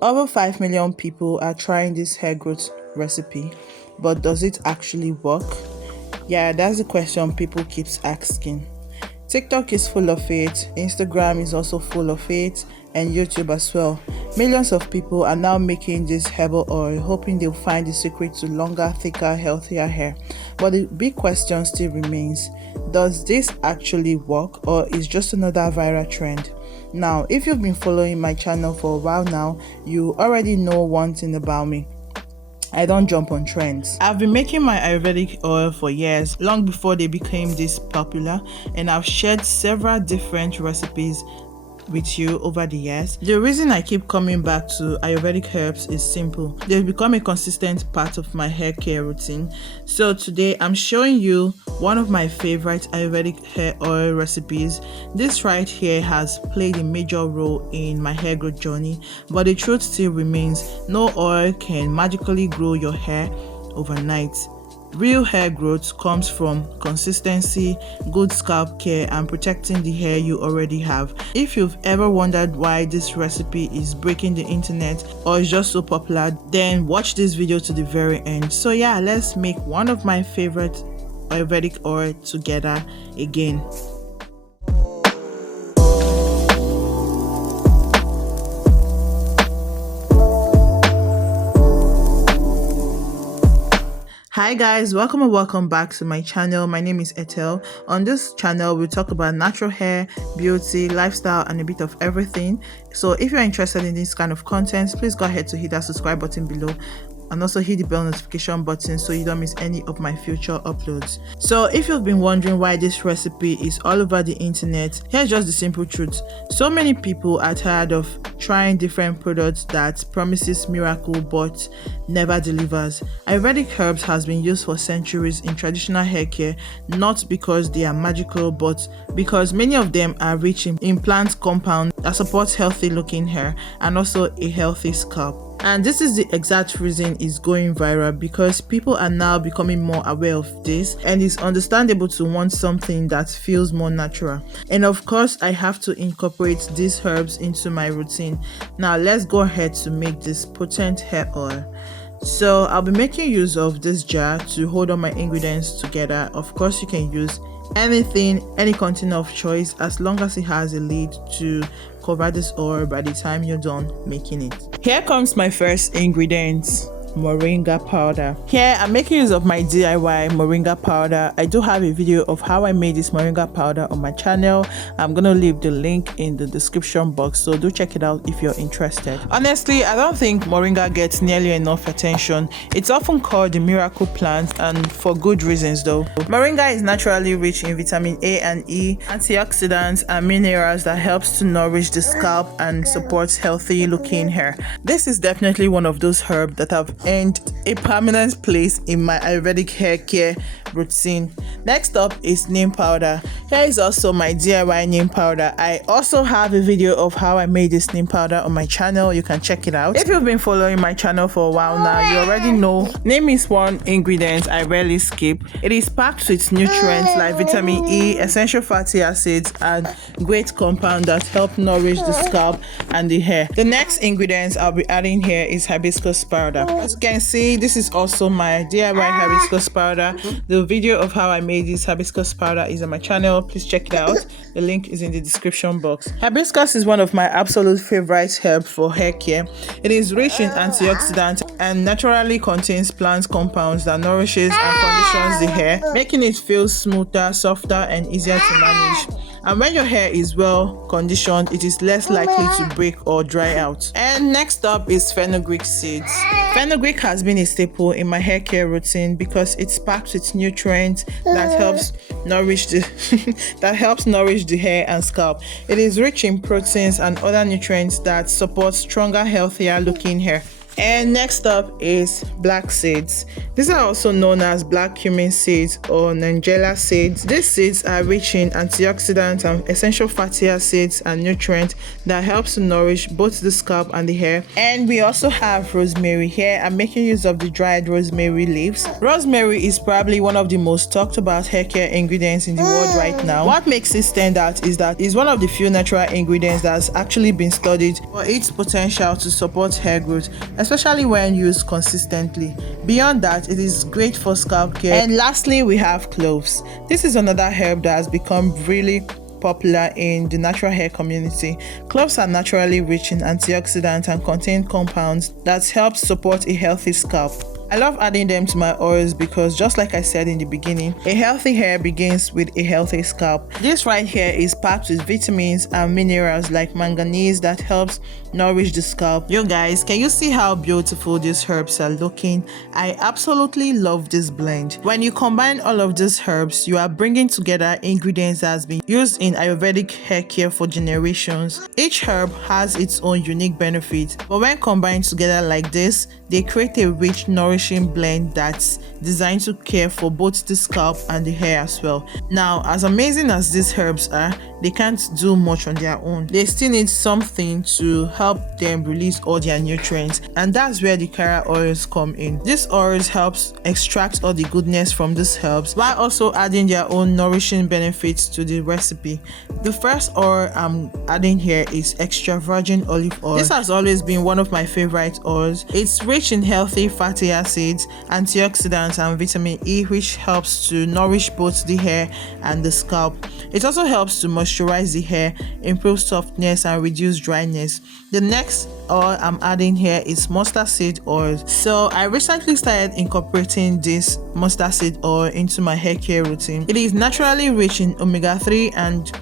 Over 5 million people are trying this hair growth recipe, but does it actually work? Yeah, that's the question people keeps asking. TikTok is full of it, Instagram is also full of it, and YouTube as well. Millions of people are now making this herbal oil, hoping they'll find the secret to longer, thicker, healthier hair. But the big question still remains, does this actually work, or is just another viral trend? Now, if you've been following my channel for a while now, you already know one thing about me. I don't jump on trends. I've been making my Ayurvedic oil for years, long before they became this popular, and I've shared several different recipes with you over the years. The reason I keep coming back to Ayurvedic herbs is simple. They've become a consistent part of my hair care routine. So today I'm showing you one of my favorite Ayurvedic hair oil recipes. This right here has played a major role in my hair growth journey, but the truth still remains, no oil can magically grow your hair overnight. Real hair growth comes from consistency, good scalp care, and protecting the hair you already have. If you've ever wondered why this recipe is breaking the internet or is just so popular, then watch this video to the very end. So yeah, let's make one of my favorite Ayurvedic oil together again. Hi guys, welcome back to my channel. My name is Ethel. On this channel we talk about natural hair, beauty, lifestyle, and a bit of everything. So if you're interested in this kind of content, please go ahead to hit that subscribe button below and also hit the bell notification button so you don't miss any of my future uploads. So if you've been wondering why this recipe is all over the internet, here's just the simple truth. So many people are tired of trying different products that promises miracle but never delivers. Ayurvedic herbs has been used for centuries in traditional hair care, not because they are magical, but because many of them are rich in plant compounds that support healthy looking hair and also a healthy scalp. And this is the exact reason it's going viral, because people are now becoming more aware of this, and it's understandable to want something that feels more natural. And of course, I have to incorporate these herbs into my routine. Now let's go ahead to make this potent hair oil. So I'll be making use of this jar to hold all my ingredients together. Of course, you can use anything, any container of choice, as long as it has a lid to cover this oil by the time you're done making it. Here comes my first ingredient, Moringa powder. Here I'm making use of my DIY Moringa powder. I do have a video of how I made this Moringa powder on my channel. I'm gonna leave the link in the description box, so do check it out if you're interested. Honestly, I don't think Moringa gets nearly enough attention. It's often called the miracle plant, and for good reasons though. Moringa is naturally rich in vitamin A and E, antioxidants, and minerals that helps to nourish the scalp and supports healthy looking hair. This is definitely one of those herbs that have earned a permanent place in my Ayurvedic hair care routine. Next up is neem powder. Here is also my DIY neem powder. I also have a video of how I made this neem powder on my channel. You can check it out. If you've been following my channel for a while now, you already know neem is one ingredient I rarely skip. It is packed with nutrients like vitamin E, essential fatty acids, and great compounds that help nourish the scalp and the hair. The next ingredients I'll be adding here is hibiscus powder. As you can see, this is also my DIY hibiscus powder. The video of how I made this hibiscus powder is on my channel. Please check it out. The link is in the description box. Hibiscus is one of my absolute favorite herbs for hair care. It is rich in antioxidants and naturally contains plant compounds that nourishes and conditions the hair, making it feel smoother, softer, and easier to manage. And when your hair is well conditioned, it is less likely to break or dry out. And next up is fenugreek seeds. Fenugreek has been a staple in my hair care routine because it's packed with nutrients that helps nourish the hair and scalp. It is rich in proteins and other nutrients that support stronger, healthier looking hair. And next up is black seeds. These are also known as black cumin seeds or Nigella seeds. These seeds are rich in antioxidants and essential fatty acids and nutrients that helps to nourish both the scalp and the hair. And we also have rosemary. Here I'm making use of the dried rosemary leaves. Rosemary is probably one of the most talked about hair care ingredients in the world right now. What makes it stand out is that it's one of the few natural ingredients that's actually been studied for its potential to support hair growth, especially when used consistently. Beyond that, it is great for scalp care. And lastly, we have cloves. This is another herb that has become really popular in the natural hair community. Cloves are naturally rich in antioxidants and contain compounds that help support a healthy scalp. I love adding them to my oils because, just like I said in the beginning, a healthy hair begins with a healthy scalp. This right here is packed with vitamins and minerals like manganese that helps nourish the scalp. You guys, can you see how beautiful these herbs are looking? I absolutely love this blend. When you combine all of these herbs, you are bringing together ingredients that has been used in Ayurvedic hair care for generations. Each herb has its own unique benefits, but when combined together like this, they create a rich, nourishing blend that's designed to care for both the scalp and the hair as well. Now, as amazing as these herbs are, they can't do much on their own. They still need something to help them release all their nutrients, and that's where the Castor oils come in. These oils helps extract all the goodness from these herbs while also adding their own nourishing benefits to the recipe. The first oil I'm adding here is extra virgin olive oil. This has always been one of my favorite oils. It's rich in healthy fatty acids, antioxidants and vitamin E, which helps to nourish both the hair and the scalp. It also helps to moisturize the hair, improve softness and reduce dryness. The next oil I'm adding here is mustard seed oil. So I recently started incorporating this mustard seed oil into my hair care routine. It is naturally rich in omega-3 and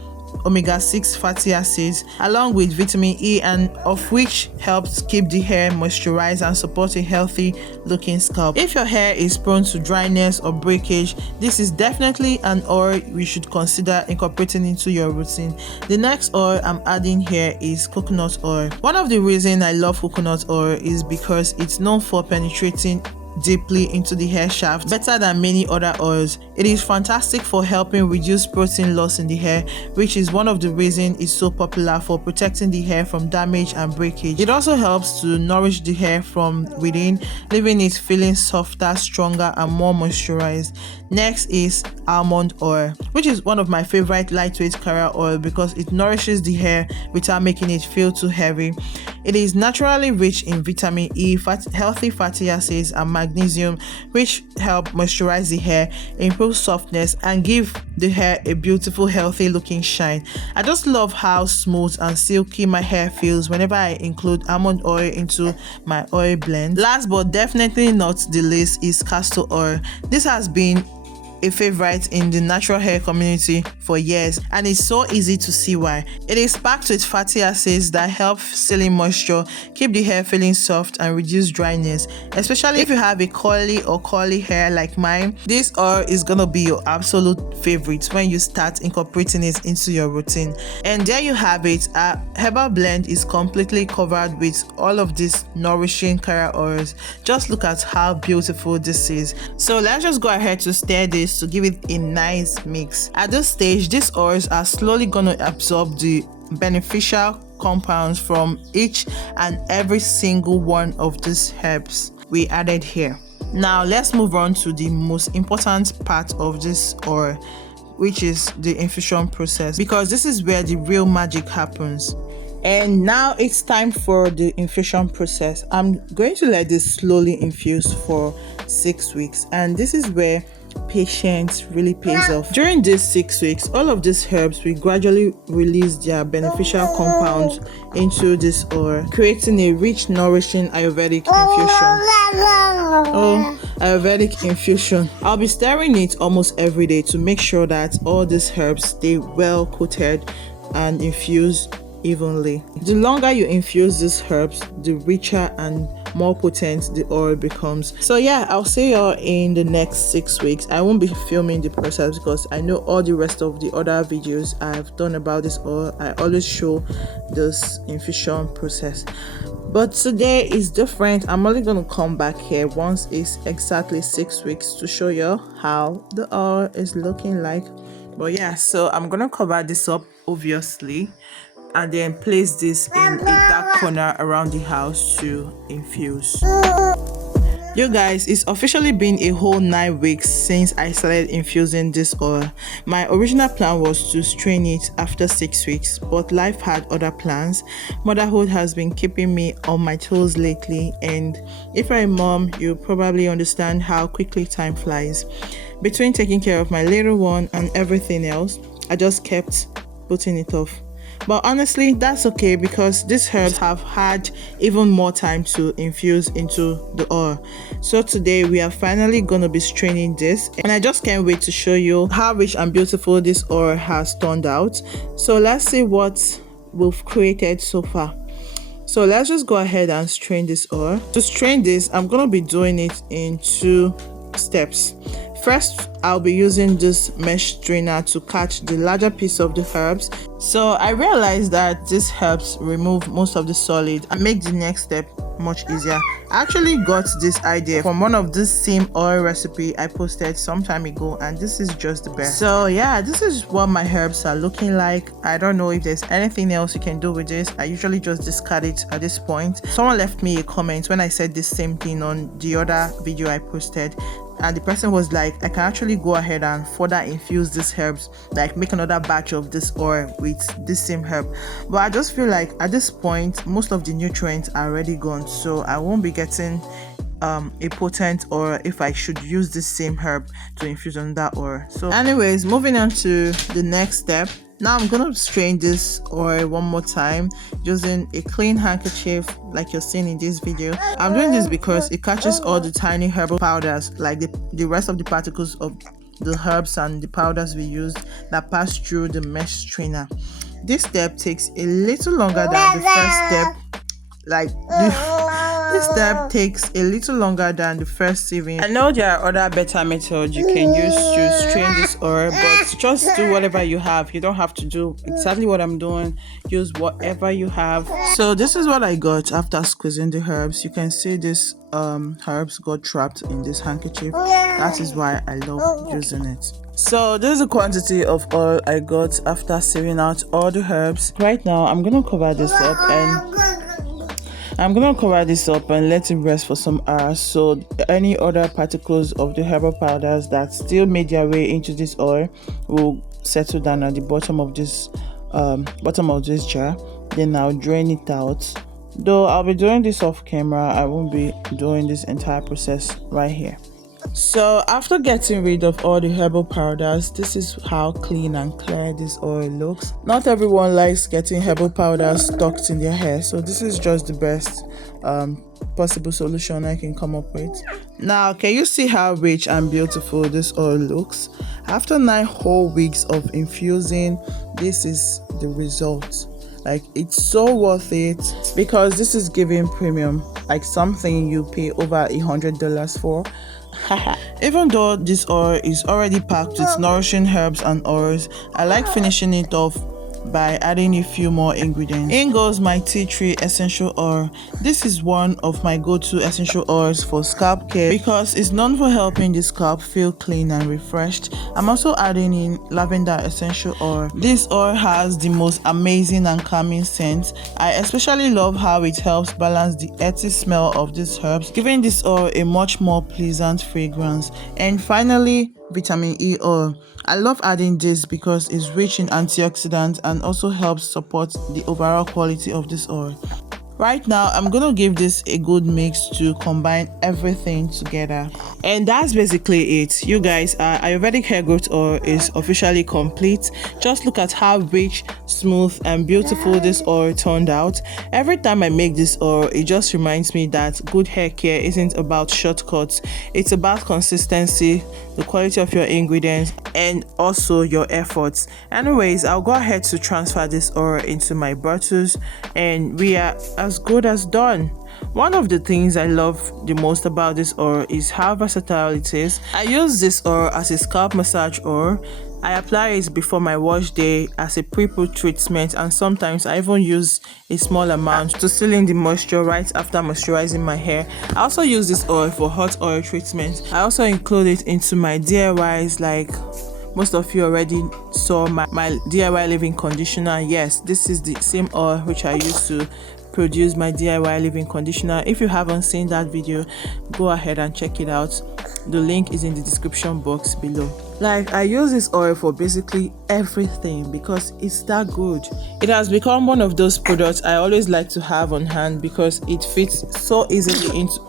omega-6 fatty acids along with vitamin E, and of which helps keep the hair moisturized and support a healthy looking scalp. If your hair is prone to dryness or breakage, this is definitely an oil you should consider incorporating into your routine. The next oil I'm adding here is coconut oil. One of the reasons I love coconut oil is because it's known for penetrating deeply into the hair shaft better than many other oils. It is fantastic for helping reduce protein loss in the hair, which is one of the reasons it's so popular for protecting the hair from damage and breakage. It also helps to nourish the hair from within, leaving it feeling softer, stronger and more moisturized. Next is almond oil, which is one of my favorite lightweight Castor oil because it nourishes the hair without making it feel too heavy. It is naturally rich in vitamin E, healthy fatty acids and magnesium, which help moisturize the hair, improve softness and give the hair a beautiful, healthy looking shine. I just love how smooth and silky my hair feels whenever I include almond oil into my oil blend. Last but definitely not the least is castor oil. This has been a favorite in the natural hair community for years, and it's so easy to see why. It is packed with fatty acids that help seal in moisture, keep the hair feeling soft and reduce dryness. Especially if you have a curly hair like mine, this oil is gonna be your absolute favorite when you start incorporating it into your routine. And there you have it. Our herbal blend is completely covered with all of these nourishing Castor oils. Just look at how beautiful this is. So let's just go ahead to stir this to give it a nice mix. At this stage, these oils are slowly going to absorb the beneficial compounds from each and every single one of these herbs we added here. Now let's move on to the most important part of this oil, which is the infusion process, because this is where the real magic happens. And now it's time for the infusion process. I'm going to let this slowly infuse for 6 weeks, and this is where patience really pays off. During these 6 weeks, all of these herbs will gradually release their beneficial compounds into this oil, creating a rich, nourishing Ayurvedic infusion. I'll be stirring it almost every day to make sure that all these herbs stay well coated and infused evenly. The longer you infuse these herbs, the richer and more potent the oil becomes. So yeah, I'll see y'all in the next 6 weeks. I won't be filming the process because I know all the rest of the other videos I've done about this oil, I always show this infusion process. But today is different. I'm only going to come back here once it's exactly 6 weeks to show you how the oil is looking like. But yeah, so I'm going to cover this up obviously, and then place this in a dark corner around the house to infuse. You guys, it's officially been a whole 9 weeks since I started infusing this oil. My original plan was to strain it after 6 weeks, but life had other plans. Motherhood has been keeping me on my toes lately, and if you're a mom, you probably understand how quickly time flies. Between taking care of my little one and everything else, I just kept putting it off. But honestly, that's okay because these herbs have had even more time to infuse into the oil. So today we are finally going to be straining this, and I just can't wait to show you how rich and beautiful this oil has turned out. So let's see what we've created so far. So let's just go ahead and strain this oil. To strain this, I'm going to be doing it in 2 steps. First, I'll be using this mesh strainer to catch the larger piece of the herbs. So I realized that this helps remove most of the solid and make the next step much easier. I actually got this idea from one of this same oil recipe I posted some time ago, and this is just the best. So yeah, this is what my herbs are looking like. I don't know if there's anything else you can do with this. I usually just discard it at this point. Someone left me a comment when I said this same thing on the other video I posted, and the person was like, I can actually go ahead and further infuse these herbs, like make another batch of this oil with this same herb. But I just feel like at this point most of the nutrients are already gone, so I won't be getting a potent oil if I should use this same herb to infuse on that oil. So anyways, moving on to the next step. Now I'm gonna strain this oil one more time using a clean handkerchief like you're seeing in this video. I'm doing this because it catches all the tiny herbal powders, like the rest of the particles of the herbs and the powders we used that pass through the mesh strainer. This step takes a little longer than the first step. This step takes a little longer than the first sieving. I know there are other better methods you can use to strain this oil, but just do whatever you have. You don't have to do exactly what I'm doing. Use whatever you have. So this is what I got after squeezing the herbs. You can see this herbs got trapped in this handkerchief. That is why I love using it. So this is the quantity of oil I got after sieving out all the herbs. Right now I'm gonna cover this up and let it rest for some hours, so any other particles of the herbal powders that still made their way into this oil will settle down at the bottom of this jar. Then I'll drain it out. Though I'll be doing this off camera, I won't be doing this entire process right here. So after getting rid of all the herbal powders, this is how clean and clear this oil looks. Not everyone likes getting herbal powders stuck in their hair, so this is just the best possible solution I can come up with. Now, can you see how rich and beautiful this oil looks? After 9 whole weeks of infusing, this is the result. Like, it's so worth it because this is giving premium, like something you pay over $100 for. Even though this oil is already packed with nourishing herbs and oils, I like finishing it off by adding a few more ingredients. In goes my tea tree essential oil. This is one of my go-to essential oils for scalp care because it's known for helping the scalp feel clean and refreshed. I'm also adding in lavender essential oil. This oil has the most amazing and calming scent. I especially love how it helps balance the earthy smell of these herbs, giving this oil a much more pleasant fragrance. And finally, vitamin E oil. I love adding this because it's rich in antioxidants and also helps support the overall quality of this oil. Right now, I'm gonna give this a good mix to combine everything together. And that's basically it. You guys, Ayurvedic Hair Growth Oil is officially complete. Just look at how rich, smooth, and beautiful this oil turned out. Every time I make this oil, it just reminds me that good hair care isn't about shortcuts. It's about consistency, the quality of your ingredients, and also your efforts. Anyways, I'll go ahead to transfer this oil into my bottles, and we are as good as done. One of the things I love the most about this oil is how versatile it is. I use this oil as a scalp massage oil, I apply it before my wash day as a pre-poo treatment, and sometimes I even use a small amount to seal in the moisture right after moisturizing my hair. I also use this oil for hot oil treatment. I also include it into my DIYs, like most of you already saw my DIY leave-in conditioner. Yes, this is the same oil which I use to produce my DIY leave-in conditioner. If you haven't seen that video, go ahead and check it out. The link is in the description box below. Like, I use this oil for basically everything because it's that good. It has become one of those products I always like to have on hand because it fits so easily into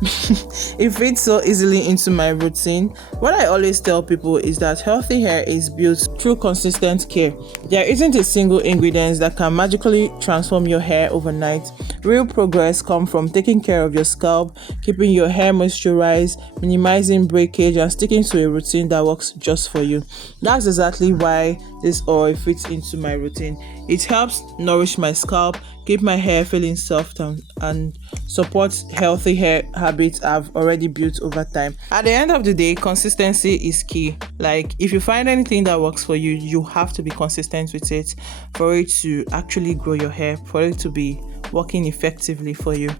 it fits so easily into my routine. What I always tell people is that healthy hair is built through consistent care. There isn't a single ingredient that can magically transform your hair overnight. Real progress comes from taking care of your scalp, keeping your hair moisturized, minimizing breakage, and sticking to a routine that works just for you. That's exactly why this oil fits into my routine. It helps nourish my scalp, keep my hair feeling soft, and supports healthy hair habits I've already built over time. At the end of the day, consistency is key. Like, if you find anything that works for you, you have to be consistent with it for it to actually grow your hair, for it to be working effectively for you.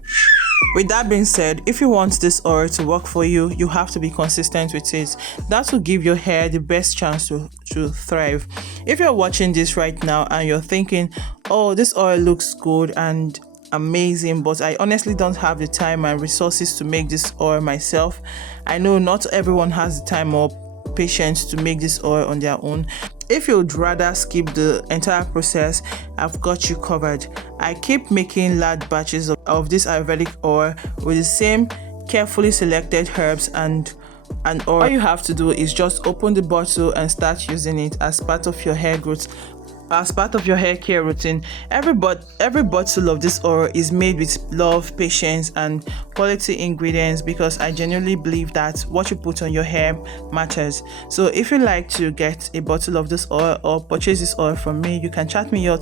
With that being said, if you want this oil to work for you, you have to be consistent with it. That will give your hair the best chance to thrive. If you're watching this right now and you're thinking, oh, this oil looks good and amazing, but I honestly don't have the time and resources to make this oil myself. I know not everyone has the time or patience to make this oil on their own. If you'd rather skip the entire process, I've got you covered. I keep making large batches of this Ayurvedic oil with the same carefully selected herbs and all you have to do is just open the bottle and start using it as part of your hair growth. As part of your hair care routine. Every bottle of this oil is made with love, patience, and quality ingredients because I genuinely believe that what you put on your hair matters. So if you'd like to get a bottle of this oil or purchase this oil from me, you can chat me up.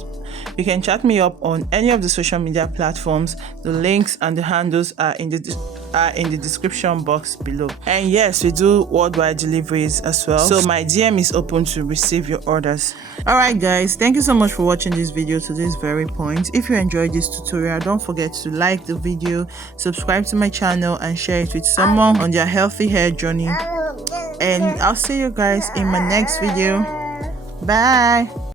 You can chat me up on any of the social media platforms. The links and the handles are in the description box below. And yes, we do worldwide deliveries as well. So my DM is open to receive your orders. Alright guys, thank you so much for watching this video to this very point. If you enjoyed this tutorial, don't forget to like the video, subscribe to my channel, and share it with someone on their healthy hair journey. And I'll see you guys in my next video. Bye.